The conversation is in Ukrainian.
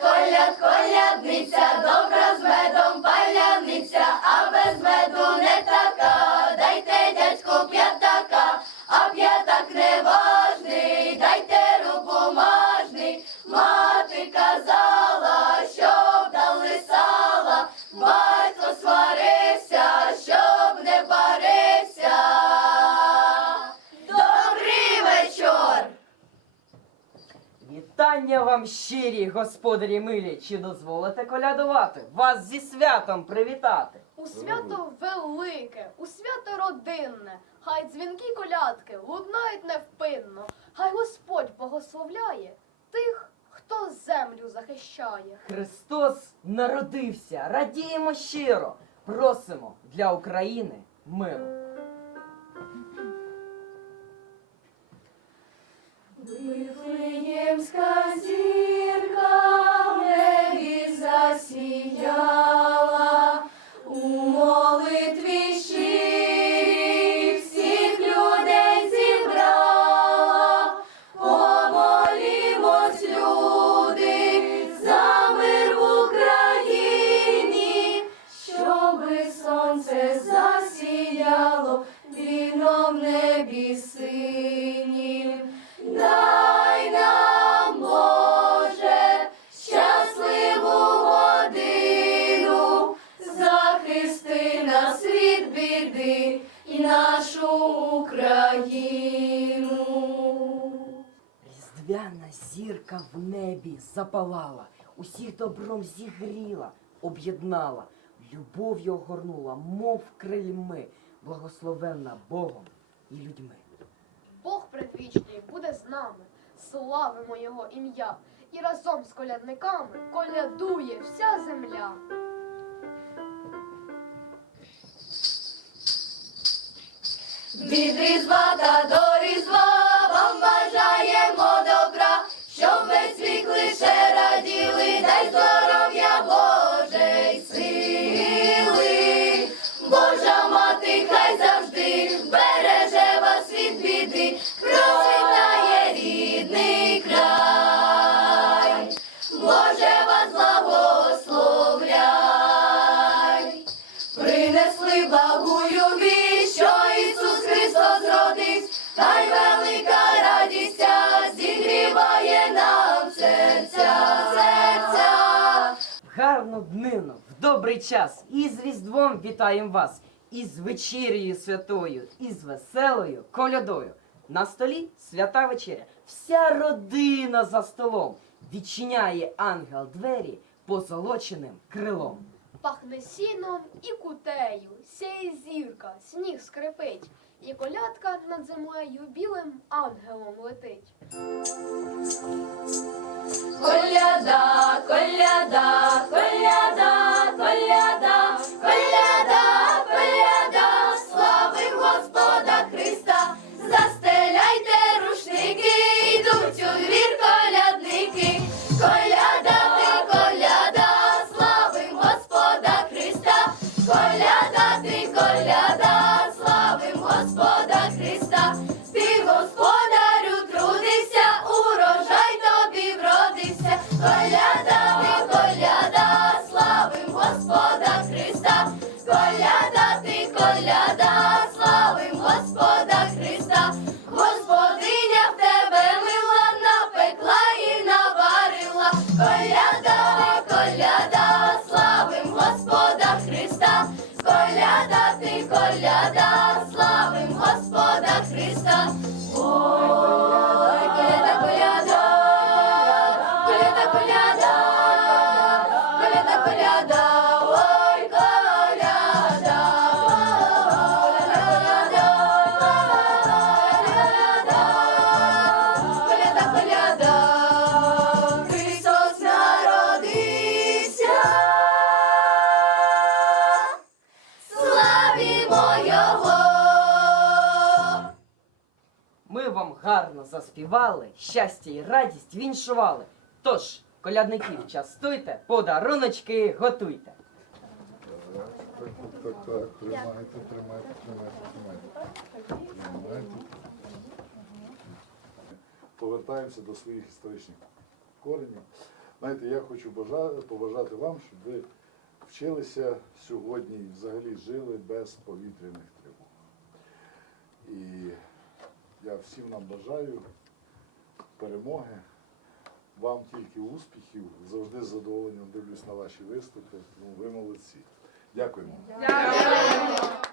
коляд, коля, добра Вітання вам щирі, господарі милі, чи дозволите колядувати? Вас зі святом привітати. У свято велике, у свято родинне, хай дзвінки колядки лунають невпинно, хай Господь благословляє тих, хто землю захищає. Христос народився, радіємо щиро, просимо для України миру. Вифлеємська зірка Різдвяна зірка в небі запалала, усіх добром зігріла, об'єднала, любов'ю огорнула, мов крильми, благословенна Богом і людьми. Бог предвічний буде з нами, славимо Його ім'я, і разом з колядниками колядує вся земля. Від різдва та до різдва днину, в добрий час, і з Різдвом вітаєм вас, і з вечір'єю святою, і з веселою колядою. На столі свята вечеря, вся родина за столом. Відчиняє ангел двері позолоченим крилом. Пахне сіном і кутею, сяє зірка, сніг скрипить, і колядка над землею білим ангелом летить. Коляда, коляда, коляда, гарно заспівали, щастя і радість віншували. Тож, колядників частуйте, подаруночки готуйте. Тримайте, тримайте, тримайте, тримайте. Повертаємося до своїх історичних коренів. Знаєте, я хочу бажа- побажати вам, щоб ви вчилися сьогодні і взагалі жили без повітряних тривог. І я всім нам бажаю перемоги, вам тільки успіхів. Завжди з задоволенням дивлюсь на ваші виступи. Ну, ви молодці. Дякуємо. Дякую.